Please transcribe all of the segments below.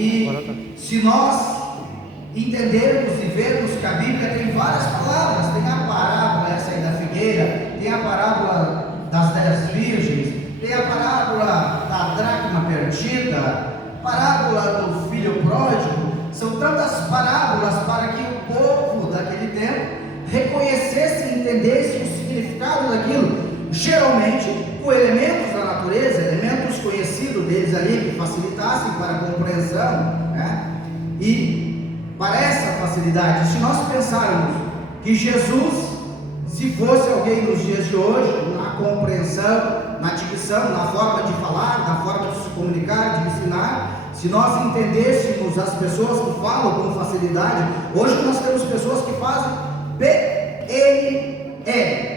E se nós entendermos e vermos que a Bíblia tem várias palavras, tem a parábola essa aí da figueira, tem a parábola das 10 virgens, tem a parábola da dracma perdida, parábola do filho pródigo. São tantas parábolas para que o povo daquele tempo reconhecesse e entendesse o significado daquilo, geralmente com elementos da natureza, elementos conhecidos deles ali, que facilitassem para a compreensão, né? E para essa facilidade, se nós pensarmos que Jesus, se fosse alguém nos dias de hoje, na compreensão, na dicção, na forma de falar, na forma de se comunicar, de ensinar, se nós entendêssemos as pessoas que falam com facilidade, hoje nós temos pessoas que fazem PNL,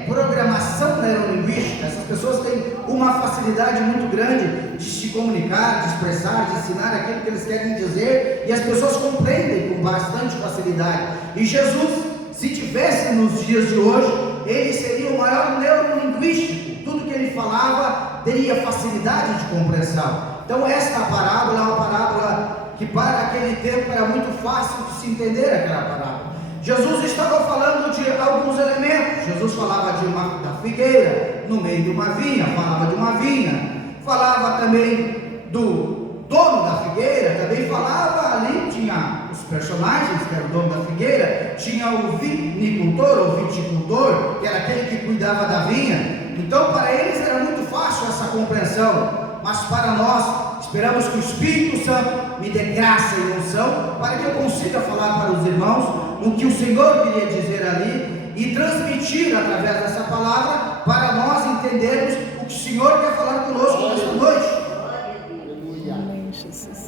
programação neurolinguística. Essas pessoas têm uma facilidade muito grande de se comunicar, de expressar, de ensinar aquilo que eles querem dizer, e as pessoas compreendem com bastante facilidade. E Jesus, se tivesse nos dias de hoje, ele seria o maior neurolinguístico. Tudo que ele falava teria facilidade de compreensão. Então esta parábola é uma parábola que para aquele tempo era muito fácil de se entender aquela parábola. Jesus estava falando de alguns elementos. Jesus falava da figueira no meio de uma vinha, falava de uma vinha, falava também do dono da figueira, também falava ali, tinha os personagens que era o dono da figueira, tinha o vinicultor ou viticultor, que era aquele que cuidava da vinha. Então para eles era muito fácil essa compreensão. Mas para nós, esperamos que o Espírito Santo me dê graça e unção, para que eu consiga falar para os irmãos o que o Senhor queria dizer ali, e transmitir através dessa palavra, para nós entendermos o que o Senhor quer falar conosco nesta noite.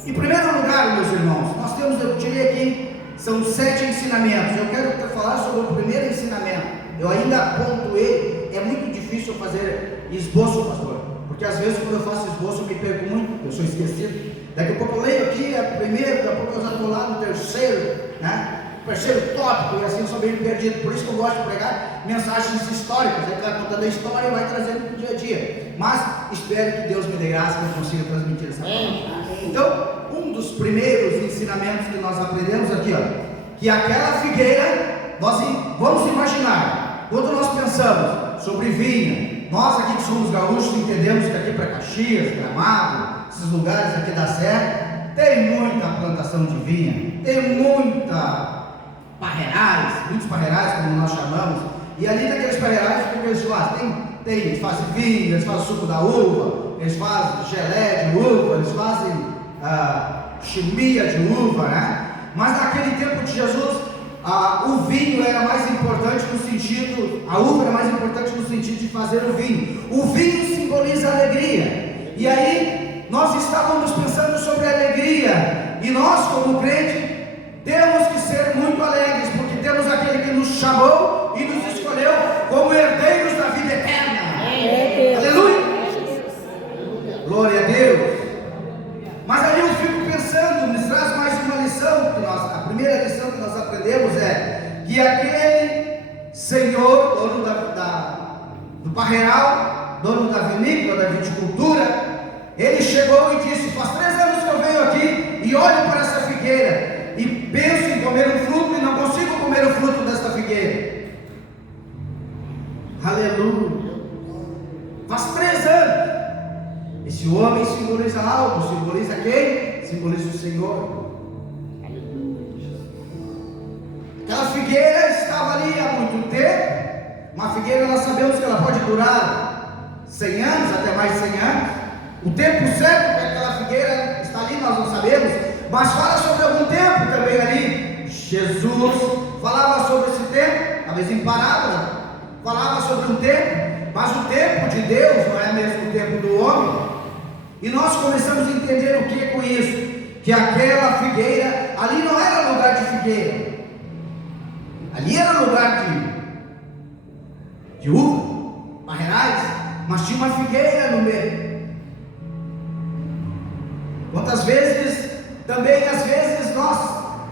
Em primeiro lugar, meus irmãos, nós temos, eu tirei aqui, são 7 ensinamentos. Eu quero falar sobre o primeiro ensinamento. Eu ainda pontuei, é muito difícil fazer esboço, pastor, porque às vezes quando eu faço esboço eu me perco muito, eu sou esquecido. Daqui a pouco eu leio aqui, é o primeiro, daqui a pouco eu já estou lá no terceiro, né? Terceiro tópico, e assim eu sou meio perdido. Por isso que eu gosto de pregar mensagens históricas. Aí vai contando a história e vai trazendo para o dia a dia. Mas espero que Deus me dê graça que eu consiga transmitir essa palavra. Então, um dos primeiros ensinamentos que nós aprendemos aqui, ó, que aquela figueira, nós vamos imaginar, quando nós pensamos sobre vinha, nós aqui que somos gaúchos entendemos que aqui para Caxias, Gramado, esses lugares aqui da Serra, tem muita plantação de vinha, tem muitos parreirais, como nós chamamos, e ali naqueles parreirais, o que eles fazem? Eles fazem vinho, eles fazem suco da uva, eles fazem gelé de uva, eles fazem chimia de uva, né? Mas naquele tempo de Jesus, o vinho era mais importante no sentido, a uva era mais importante no sentido de fazer o vinho. O vinho simboliza alegria, e aí nós estávamos pensando sobre a alegria, e nós como crente temos que ser muito alegres, porque temos aquele que nos chamou e nos escolheu como herdeiros da vida eterna. Aleluia! Glória a Deus! Mas aí eu fico pensando, nos traz mais uma lição, a primeira lição que nós aprendemos é que aquele senhor, dono do parreiral, dono da vinícola, da viticultura, ele chegou e disse: faz 3 anos que eu venho aqui e olho para essa figueira e penso em comer um fruto e não consigo comer o fruto desta figueira. Aleluia! Faz 3 anos. Esse homem simboliza algo. Simboliza quem? Simboliza o Senhor. Aquela figueira estava ali há muito tempo. Uma figueira, nós sabemos que ela pode durar 100 anos, até mais de 100 anos. O tempo certo que aquela figueira está ali nós não sabemos, mas fala sobre algum tempo também ali. Jesus falava sobre esse tempo, talvez em parábola, falava sobre um tempo, mas o tempo de Deus não é mesmo o tempo do homem. E nós começamos a entender o que é com isso, que aquela figueira, ali não era lugar de figueira, ali era lugar de uva, parreirais, mas tinha uma figueira no meio. Quantas vezes, também às vezes nós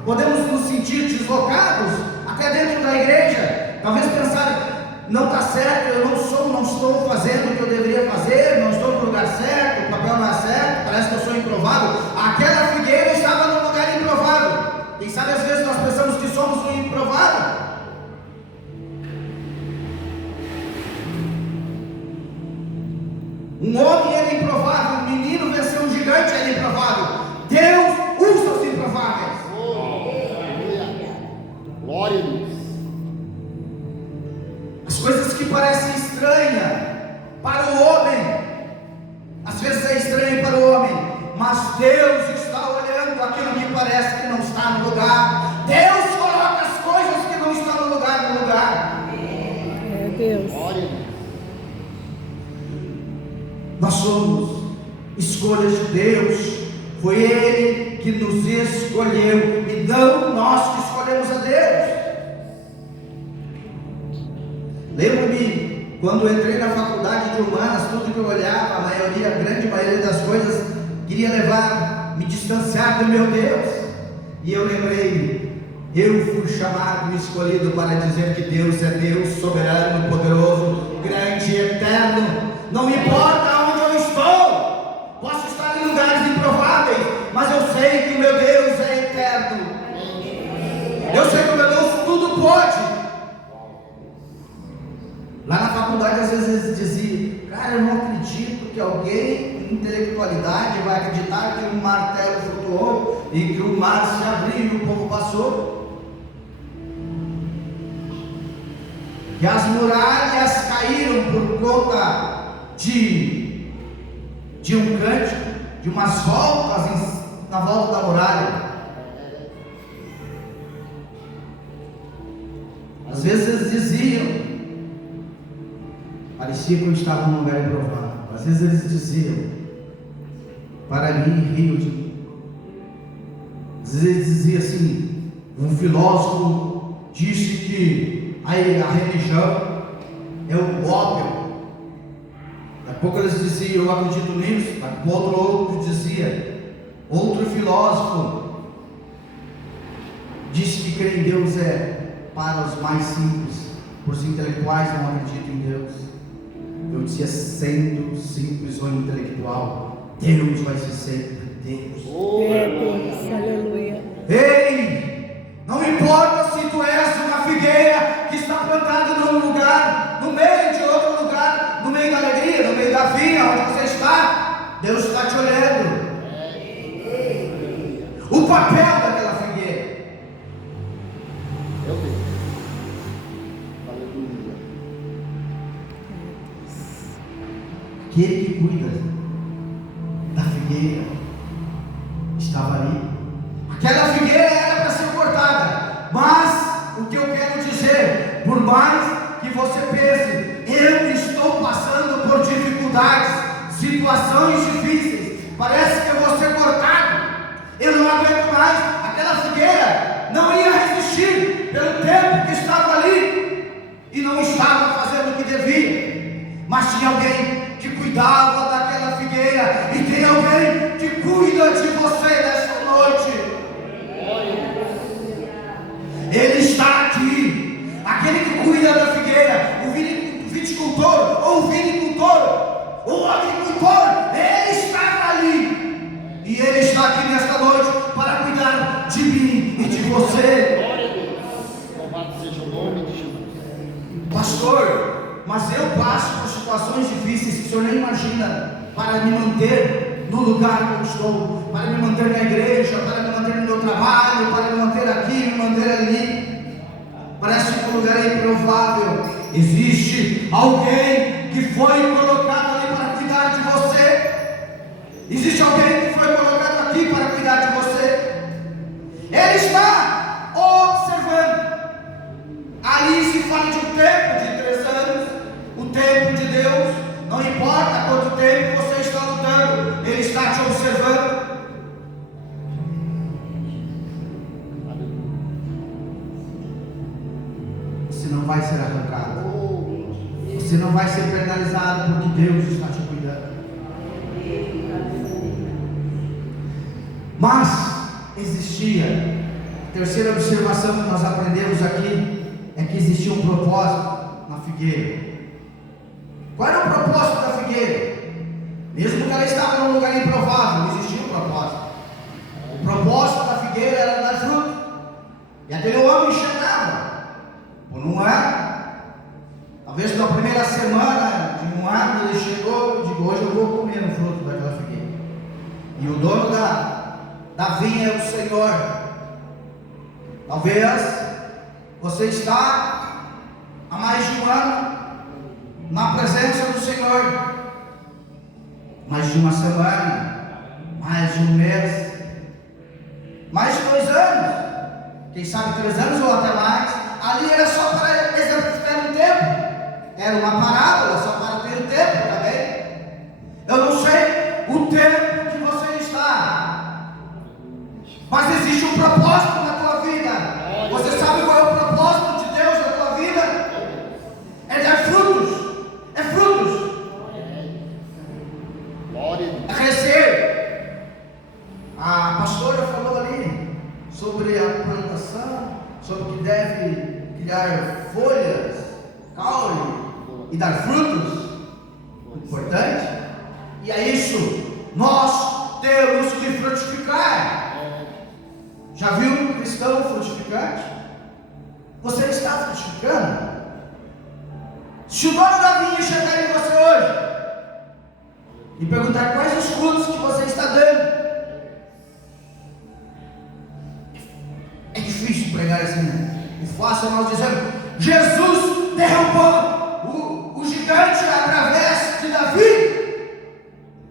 podemos nos sentir deslocados, até dentro da igreja, talvez pensar, não está certo, eu não estou fazendo o que eu deveria fazer, não estou no lugar certo, o papel não é certo, parece que eu sou improvável. Aquela figueira estava no Um homem era improvável, um menino venceu um gigante, era improvável. Deus usa os improváveis. Glória a Deus. As coisas que parecem estranhas para o homem, às vezes é estranho para o homem, mas Deus está olhando aquilo que parece que não está no lugar. Deus coloca as coisas que não estão no lugar. É Deus. Glória a Deus. Nós somos escolhas de Deus. Foi Ele que nos escolheu e não nós que escolhemos a Deus. Lembro-me quando eu entrei na faculdade de humanas, tudo que eu olhava, a grande maioria das coisas queria me distanciar do meu Deus. E eu lembrei, eu fui chamado e escolhido para dizer que Deus é Deus soberano, poderoso, grande e eterno. Não importa onde eu estou, posso estar em lugares improváveis, mas eu sei que o meu Deus é eterno. Eu sei que o meu Deus tudo pode. Lá na faculdade às vezes eles diziam: cara, eu não acredito que alguém com intelectualidade vai acreditar que um martelo flutuou e que o mar se abriu e o povo passou, que as muralhas caíram por conta de um cântico, de umas voltas na volta da muralha. Às vezes eles diziam, parecia que eu estava num lugar improvável. Às vezes eles diziam, para mim, riam de mim. Às vezes eles diziam assim, um filósofo disse que a religião é o ópio. Daqui a pouco eles diziam, eu acredito nisso. Daqui a pouco outro dizia, outro filósofo disse que crer em Deus é para os mais simples, por os intelectuais não acreditam em Deus. Eu dizia, sendo simples ou intelectual, Deus vai ser sempre Deus. É Deus, aleluia. Ei, não importa se tu és uma figueira que está plantada num lugar, no meio de outro lugar, no meio da alegria, no meio da vinha, onde você está, Deus está te olhando. O papel daquela figueira. Meu Deus. Aleluia. Aquele que cuida da figueira estava ali. Aquela figueira era para ser cortada, mas o que eu quero dizer, por mais que você pense, eu estou passando por dificuldades, situações difíceis, parece que eu vou ser cortado, eu não aguento mais. Aquela figueira não ia resistir pelo tempo que estava ali e não estava fazendo o que devia, mas tinha alguém que cuidava daquela figueira, e tem alguém que cuida de você nesta noite. Ele está aqui, aquele que cuida da figueira, o viticultor ou o vinicultor, o agricultor, ele está ali, e ele está aqui nesta noite para cuidar de mim e de você. Glória a Deus. Louvado seja o nome de Jesus. Pastor, mas eu passo por situações difíceis que o senhor nem imagina, para me manter no lugar que eu estou, para me manter na igreja, para me manter no meu trabalho, para me manter aqui, me manter ali. Parece que o lugar é improvável. Existe alguém que foi colocado ali para cuidar de você. Existe alguém que foi colocado aqui para cuidar de você. Ele está observando. Ali se fala de um tempo de 3 anos, o tempo de Deus. Não importa quanto tempo você está lutando, Ele está te observando. Você não vai ser arrancado, você não vai ser penalizado, porque Deus está te cuidando. Mas existia, a terceira observação que nós aprendemos aqui é que existia um propósito na figueira. Qual era o propósito da figueira? Mesmo que ela estava num lugar improvável, existia um propósito. O propósito da figueira era dar fruto. E aquele homem enxergava, por um ano. Talvez na primeira semana de um ano ele chegou, hoje eu vou comer o fruto daquela figueira. E o dono da vinha é o Senhor. Talvez você está há mais de um ano na presença do Senhor, mais de uma semana, mais de um mês, mais de 2 anos, quem sabe 3 anos ou até mais. Ali era só para exemplificar um tempo, era uma parábola só para ter o tempo também. Eu não sei o tempo que você está, mas existe um propósito na tua vida. Você sabe qual é o propósito de Deus na tua vida? É dar frutos, é frutos, é crescer. A pastora falou ali sobre a plantação, sobre que deve criar folhas, caule e dar frutos. Importante. E é isso, nós temos que frutificar. Já viu um cristão frutificante? Você está frutificando? Se o dono da vinha chegar em você hoje e perguntar quais os frutos que você está dando, é difícil pregar assim, né? O fácil é nós dizendo: Jesus derrubou o gigante através de Davi,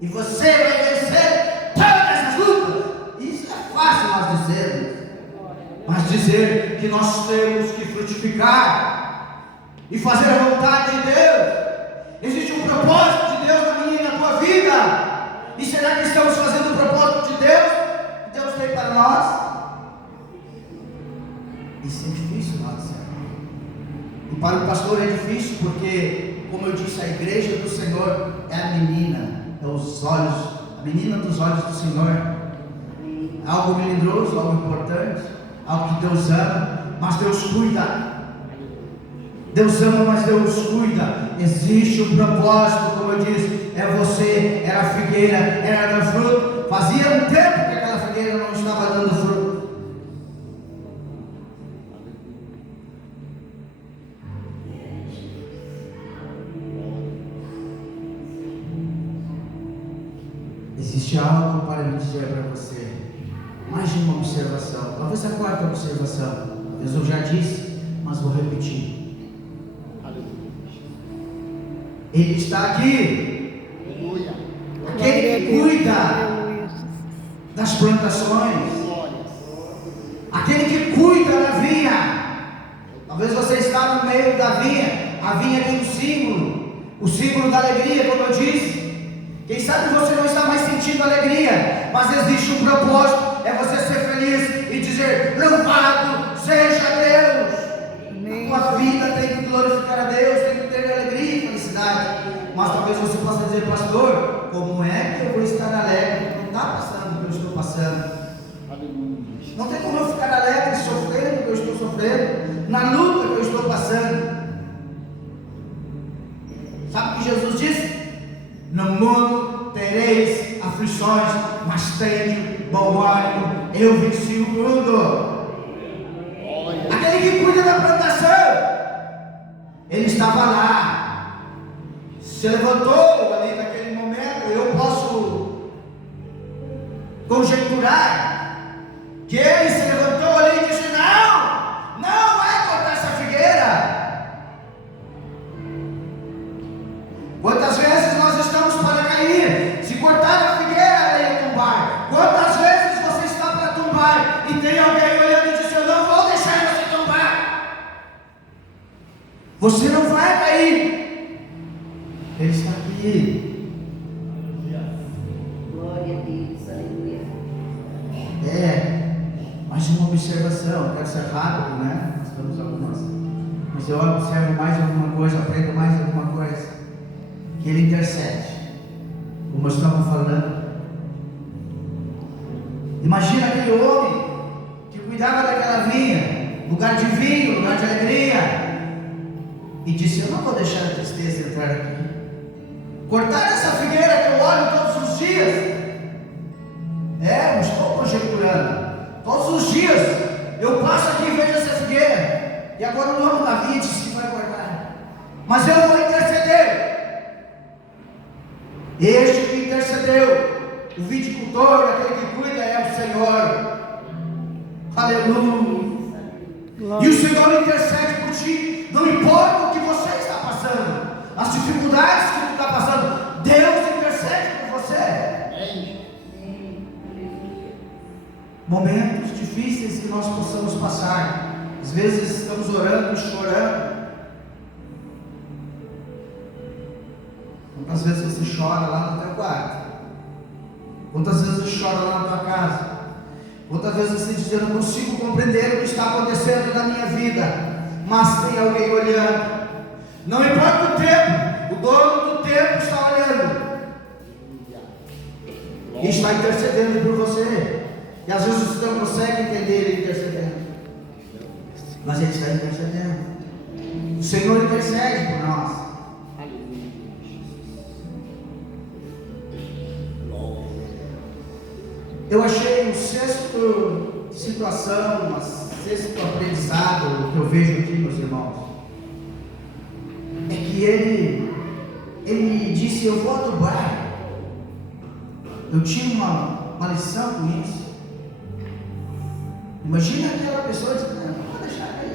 e você vai vencer todas as lutas. Isso é fácil nós dizermos, mas dizer que nós temos que frutificar e fazer a vontade de Deus. Existe um propósito de Deus na minha e na tua vida. E será que estamos fazendo o propósito de Deus que Deus tem para nós? Isso é difícil, nós dizemos. E para o pastor é difícil porque, como eu disse, a igreja do Senhor é a menina, é os olhos, a menina dos olhos do Senhor. Algo melindroso, algo importante, algo que Deus ama, mas Deus cuida. Deus ama, mas Deus cuida. Existe um propósito, como eu disse, é você, era a figueira, era dar fruto. Fazia um tempo que aquela figueira não estava dando fruto. Existe algo para me dizer para você, mais de uma observação, talvez a 4ª observação, talvez eu já disse, mas vou repetir. Ele está aqui, aquele que cuida das plantações, aquele que cuida da vinha. Talvez você está no meio da vinha, a vinha tem um símbolo, o símbolo da alegria, como eu disse. Quem sabe você não está mais sentindo alegria, mas existe um propósito, é você ser feliz e dizer: louvado seja Deus. A tua vida tem que glorificar a Deus, tem que ter alegria e felicidade. Mas talvez você possa dizer: pastor, como é que eu vou estar alegre? Não está passando o que eu estou passando. Não tem como eu ficar alegre sofrendo o que eu estou sofrendo, na luta que eu estou passando. Sabe o que Jesus disse? No mundo tereis aflições, mas tende bom ânimo, eu venci o mundo. Aquele que cuida da plantação, ele estava lá, se levantou ali naquele momento. Eu posso conjecturar que ele se levantou ali e disse: não vai cortar essa figueira. Quantas vezes nós estamos para cair? Se cortar a figueira, ela ia tombar. Quantas vezes você está para tombar e tem alguém olhando e diz: eu não vou deixar você tombar. Você não vai cair. Ele está aqui. Glória a Deus, aleluia. Mais uma observação. Quero ser rápido, né? Nós temos algumas, mas eu observo mais alguma coisa, aprendo mais alguma coisa. Que ele intercede, como nós estamos falando. Imagina aquele homem que cuidava daquela vinha, lugar de vinho, lugar de alegria, e disse: eu não vou deixar a tristeza entrar aqui. Cortar essa figueira que eu olho todos os dias. Não estou conjecturando. Todos os dias eu passo aqui e vejo essa figueira, e agora o dono da vinha disse que vai cortar, mas eu vou interceder. Este que intercedeu, o viticultor, aquele que cuida é o Senhor. Aleluia. E o Senhor intercede por ti, não importa o que você está passando, as dificuldades que tu está passando, Deus intercede por você. Momentos difíceis que nós possamos passar, às vezes estamos orando e chorando. Quantas vezes você chora lá no teu quarto? Quantas vezes você chora lá na tua casa? Quantas vezes você diz: eu não consigo compreender o que está acontecendo na minha vida, mas tem alguém olhando. Não importa o tempo, o dono do tempo está olhando e está intercedendo por você. E às vezes você não consegue entender ele intercedendo, mas ele está intercedendo. O Senhor intercede por nós. Eu achei um sexto situação, um sexto aprendizado que eu vejo aqui, meus irmãos, é que ele disse: eu vou adubar. Eu tinha uma lição com isso. Imagina aquela pessoa dizendo: não vou deixar cair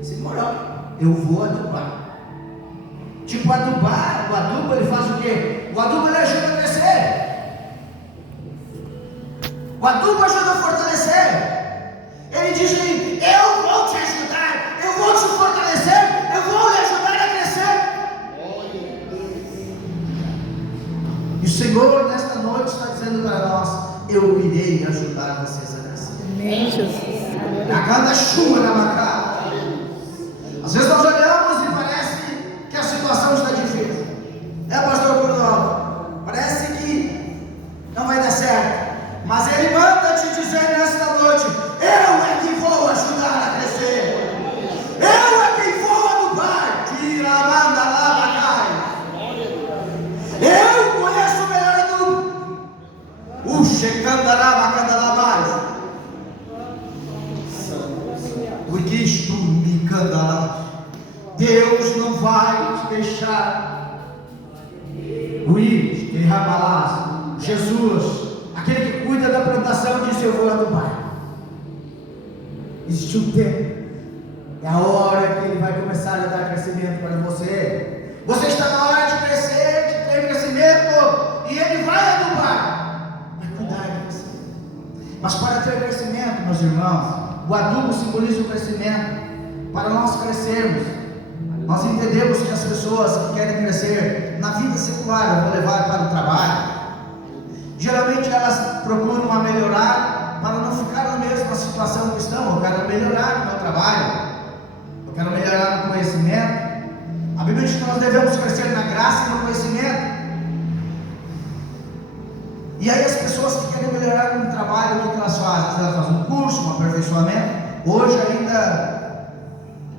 esse moral, eu vou adubar. Tipo, adubar, o adubo ele faz o quê? O adubo ele ajuda a crescer. O adubo ajuda a fortalecer. Ele diz: eu vou te ajudar, eu vou te fortalecer, eu vou lhe ajudar a crescer. E o Senhor nesta noite está dizendo para nós: eu irei ajudar vocês a crescer. Amém, Jesus. Na cada chuva na macá. Às vezes nós olhamos e parece que a situação está difícil. Pastor Cordova? Parece que não vai dar certo. Mas Ele manda te dizer nesta noite: eu é que vou ajudar a crescer. Eu é quem vou adubar. Tira a manda lá, eu conheço o melhor adubo. O checandará, macandalabás. Porque isto me candará. Deus não vai te deixar. Luiz, Ramalás, Jesus, aquele que cuida da plantação, disse: eu vou adubar. Existe um tempo, é a hora que Ele vai começar a dar crescimento para você. Você está na hora de crescer, de ter crescimento, e Ele vai adubar, vai cuidar de você. Mas para ter crescimento, meus irmãos, o adubo simboliza o crescimento. Para nós crescermos, nós entendemos que as pessoas que querem crescer na vida secular, eu vou levar para o trabalho, geralmente elas procuram a melhorar para não ficar na mesma situação que estão. Eu quero melhorar no meu trabalho, eu quero melhorar no conhecimento. A Bíblia diz que nós devemos crescer na graça e no conhecimento. E aí as pessoas que querem melhorar no trabalho, o que elas fazem? Elas fazem um curso, um aperfeiçoamento. Hoje ainda,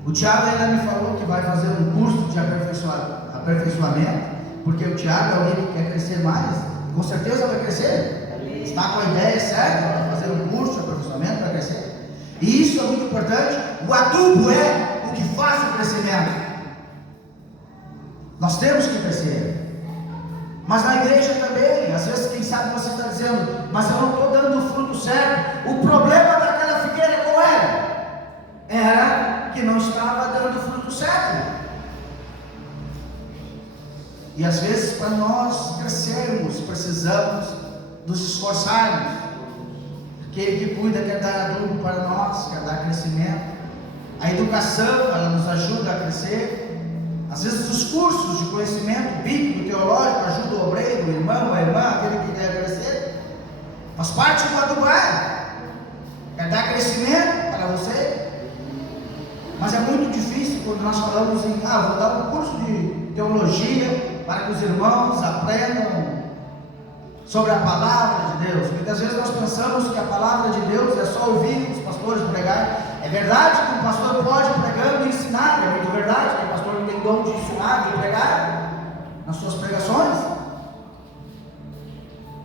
o Tiago ainda me falou que vai fazer um curso de aperfeiçoamento, porque o Tiago é alguém que quer crescer mais. Com certeza vai crescer. Está com a ideia certa, vai fazer um curso de aperfeiçoamento para crescer. E isso é muito importante. O adubo é o que faz o crescimento. Nós temos que crescer. Mas na igreja também, às vezes, quem sabe você está dizendo: mas eu não estou dando o fruto certo. O problema daquela figueira qual era? Era que não estava dando o fruto certo. E às vezes, para nós crescermos, precisamos nos esforçarmos. Aquele que cuida quer dar adubo para nós, quer dar crescimento. A educação, ela nos ajuda a crescer. Às vezes os cursos de conhecimento bíblico, teológico, ajudam o obreiro, o irmão, a irmã, aquele que quer crescer. Faz parte do adubar. Quer dar crescimento para você. Mas é muito difícil quando nós falamos em: vou dar um curso de teologia para que os irmãos aprendam sobre a palavra de Deus. Muitas vezes nós pensamos que a palavra de Deus é só ouvir os pastores pregar. É verdade que o pastor pode pregando e ensinar, é muito verdade que o pastor tem dom de ensinar, de pregar nas suas pregações.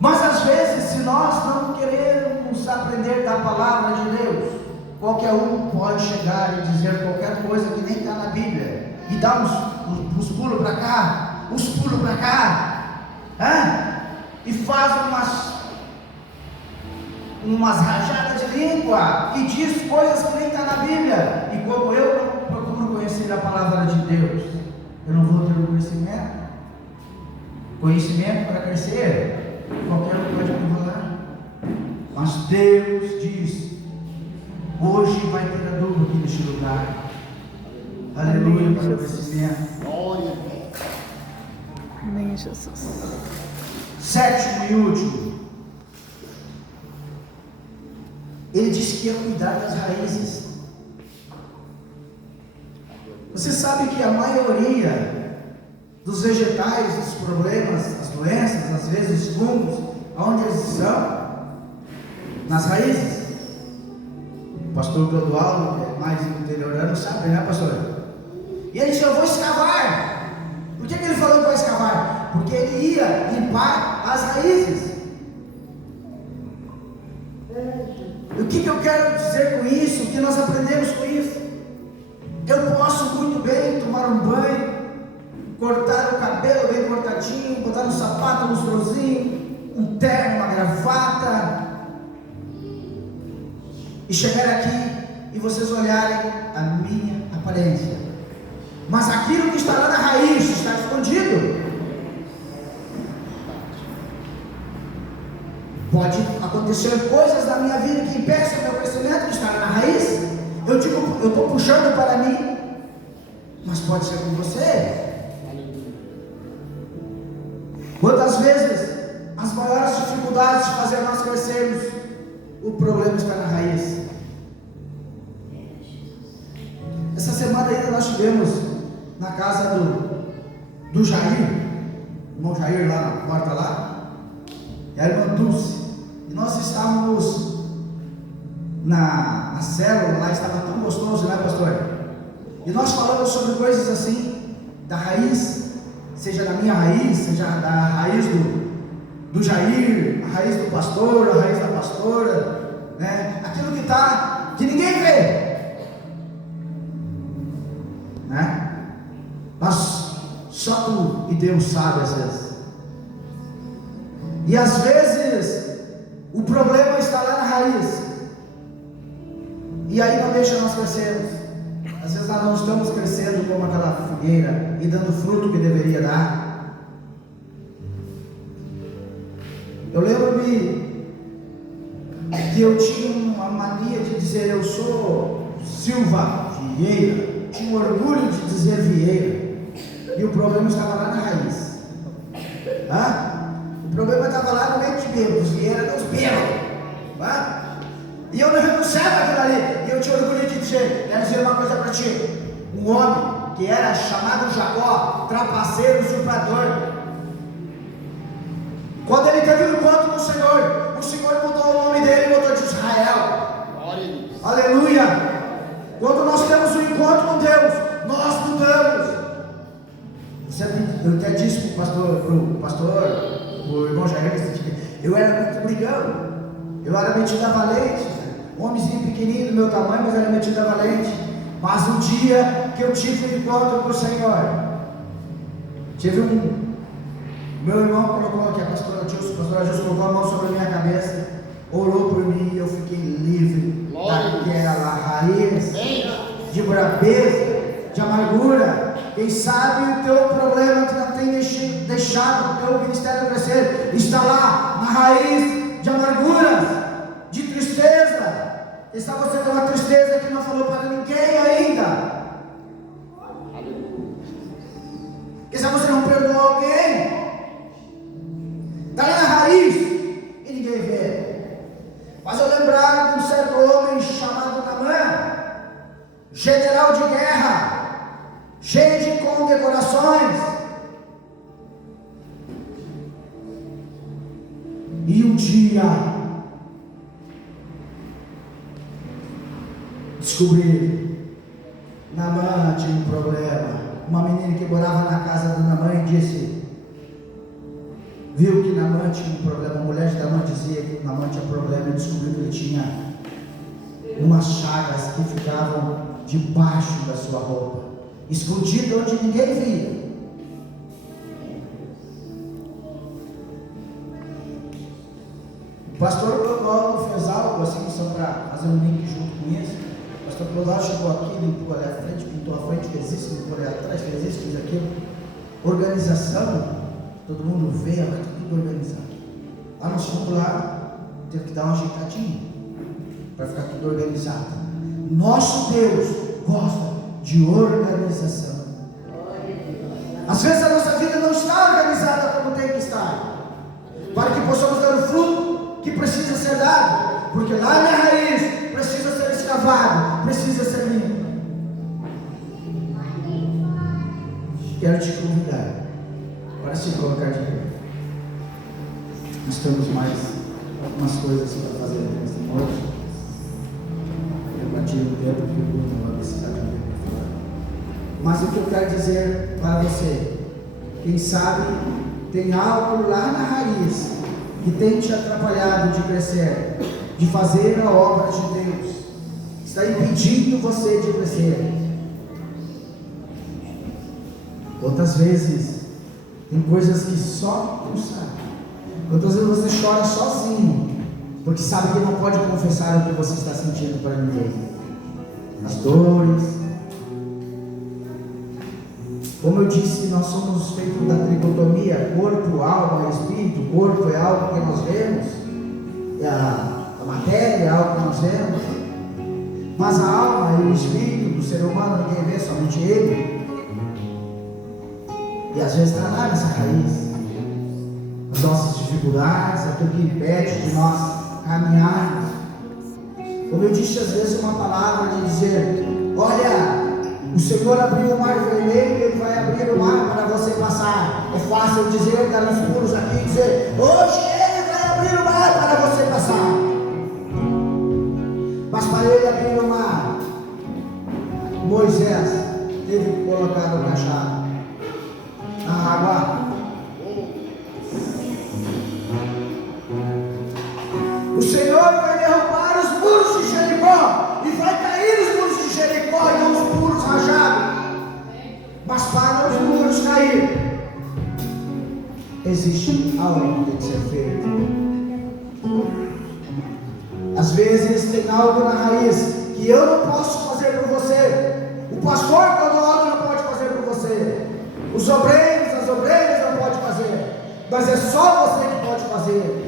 Mas às vezes, se nós não queremos aprender da palavra de Deus, qualquer um pode chegar e dizer qualquer coisa que nem está na Bíblia, e dar uns pulos para cá, uns pulos para cá, e faz umas rajadas de língua, que diz coisas que nem está na Bíblia, e como eu não procuro conhecer a palavra de Deus, eu não vou ter o conhecimento para crescer, qualquer um pode me falar, mas Deus diz, hoje vai ter adubo aqui neste lugar, aleluia, para o crescimento. Glória a Deus. Amém, Jesus. Sétimo e último, ele disse que ia cuidar das raízes. Você sabe que a maioria dos vegetais, dos problemas, as doenças, às vezes os fungos, aonde eles estão? Nas raízes. O pastor Clodoaldo, que é mais interiorano, sabe, né, pastor? E ele disse: eu vou escavar. Por que ele falou que vai escavar? Porque ele ia limpar as raízes. O que eu quero dizer com isso? O que nós aprendemos com isso? Eu posso muito bem tomar um banho, cortar o cabelo bem cortadinho, botar um sapato lustrosinho, um terno, uma gravata, e chegar aqui e vocês olharem a minha aparência, mas aquilo que está lá na raiz está escondido. Pode acontecer coisas na minha vida que impeçam o meu crescimento, que está na raiz. Eu digo, eu estou puxando para mim, mas pode ser com você. Quantas vezes as maiores dificuldades de fazer nós crescermos, o problema está na raiz. Essa semana ainda nós tivemos na casa do Jair, o irmão Jair lá na porta lá, e a irmã Dulce, e nós estávamos na célula lá, estava tão gostoso, né, pastor? E nós falamos sobre coisas assim, da raiz, seja da minha raiz, seja da raiz do Jair, a raiz do pastor, a raiz da pastora, né? Aquilo que ninguém vê, né? Mas só tu e Deus sabe às vezes. E às vezes o problema está lá na raiz, e aí não deixa nós crescermos. Às vezes nós não estamos crescendo como aquela figueira e dando o fruto que deveria dar. Eu lembro-me que eu tinha uma mania de dizer: eu sou Silva Vieira. Tinha orgulho de dizer Vieira, e o problema estava lá na raiz. O problema estava lá no meio de bêbados. Vieira dos bêbados. E eu não renunciava aquilo ali. E eu tinha orgulho de dizer: quero dizer uma coisa para ti. Um homem que era chamado Jacó, trapaceiro, usurpador, quando ele teve um encontro com o Senhor mudou o nome dele e botou de Israel. Aleluia. Quando nós temos um encontro com Deus, nós mudamos. Eu até disse pro pastor, o irmão Jair, eu era muito brigão, eu era metido a valente, um homenzinho pequenininho do meu tamanho, mas era metido a valente. Mas um dia que eu tive um encontro com o Senhor, meu irmão colocou aqui, a pastora Dilson colocou a mão sobre a minha cabeça, orou por mim e eu fiquei livre daquela raiz de brabeza, de amargura. Quem sabe o teu problema que não tem deixado o teu ministério crescer está lá na raiz de amargura, de tristeza. Quem sabe você tem uma tristeza que não falou para ninguém ainda. Quem sabe você não perdoou alguém. Está lá na raiz e ninguém vê. Mas eu lembrava de um certo homem chamado Naamã, general de guerra, cheio de condecorações. E um dia descobri, Naamã tinha um problema. Uma menina que morava na casa do Naamã viu que Naamã tinha um problema. A mulher de Naamã dizia que Naamã tinha problema, e descobriu que ele tinha umas chagas que ficavam debaixo da sua roupa, escondido onde ninguém via. pastor Clodovil fez algo assim, só para fazer um link junto com isso. O pastor Clodovil chegou aqui, limpou ali à frente, pintou à frente, fez isso, limpou ali atrás, fez isso, fez aquilo. Organização, todo mundo vê, vai tudo organizado. Lá no fundo lá, teve que dar uma ajeitadinha para ficar tudo organizado. Nosso Deus gosta de organização. Às vezes a nossa vida não está organizada como tem que estar, para que possamos dar o fruto que precisa ser dado, porque lá na raiz precisa ser escavado, precisa ser limpo. Quero te convidar para se colocar de pé. Nós temos mais algumas coisas para fazer nesta noite. Eu bati o tempo que o Bruno vai precisar de ver para falar. Mas o que eu quero dizer para você, quem sabe tem algo lá na raiz que tem te atrapalhado de crescer, de fazer a obra de Deus, está impedindo você de crescer. Quantas vezes tem coisas que só tu sabe. Quantas vezes você chora sozinho, porque sabe que não pode confessar o que você está sentindo para ninguém. As dores. Como eu disse, nós somos feitos da tricotomia, corpo, alma, espírito. O corpo é algo que nós vemos, a matéria é algo que nós vemos, mas a alma e o espírito do ser humano ninguém vê, somente ele. E às vezes está lá nessa raiz, as nossas dificuldades, aquilo que impede de nós caminharmos. Como eu disse, às vezes uma palavra de dizer: olha, o Senhor abriu o mar vermelho, Ele vai abrir o mar para você passar. É fácil dizer, dar nos pulos aqui e dizer: hoje Ele vai abrir o mar para você passar. Mas para Ele abrir o mar, Moisés teve que colocar o cajado na água. O Senhor vai derrubar os muros de Jericó, e vai cair os muros de Jericó e não os muros rajados. Mas para os muros cair, existe algo que tem que ser feito. Às vezes tem algo na raiz que eu não posso fazer por você. O pastor Clodovil não pode fazer por você. Os obreiros, as obreiras não podem fazer. Mas é só você que pode fazer.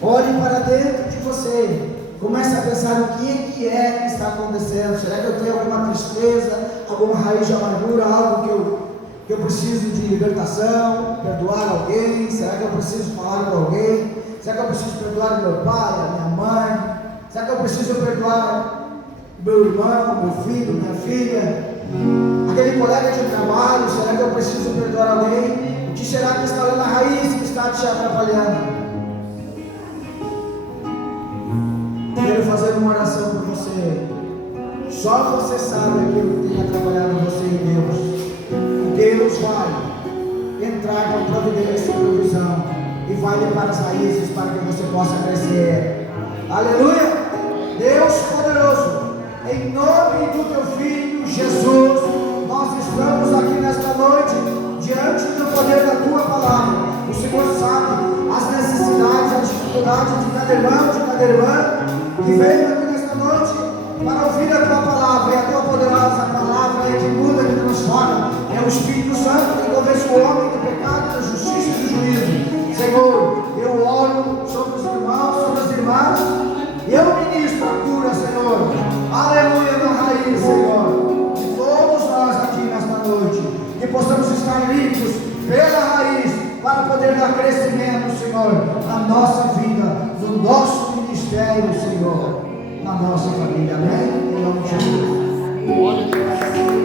Olhe para dentro de você. Comece a pensar o que é que está acontecendo. Será que eu tenho alguma tristeza, alguma raiz de amargura, algo que eu preciso de libertação, perdoar alguém? Será que eu preciso falar com alguém? Será que eu preciso perdoar meu pai, a minha mãe? Será que eu preciso perdoar meu irmão, meu filho, minha filha? Aquele colega de trabalho? Será que eu preciso perdoar alguém? O que será que está lá na raiz que está te atrapalhando? Quero fazer uma oração por você. Só você sabe aquilo que tem atrapalhado você em Deus. Deus vai entrar com providência e provisão e vai levar as raízes para que você possa crescer. Aleluia! Deus poderoso, em nome do teu Filho Jesus, nós estamos aqui nesta noite diante do poder da tua palavra. O Senhor sabe as necessidades, as dificuldades de cada irmão, de cada irmã que veio aqui nesta noite para ouvir a tua palavra. E a tua poderosa palavra é que muda, que transforma. É o Espírito Santo que convence o homem do pecado, da justiça e do juízo. Senhor, eu oro sobre os irmãos, sobre as irmãs, e eu ministro a cura, Senhor. Aleluia, na raiz, Senhor, de todos nós aqui nesta noite, que possamos estar limpos pela raiz, para poder dar crescimento, Senhor, na nossa vida, no nosso ministério, Senhor, na nossa família. Amém? Em nome de Jesus. Glória a Deus.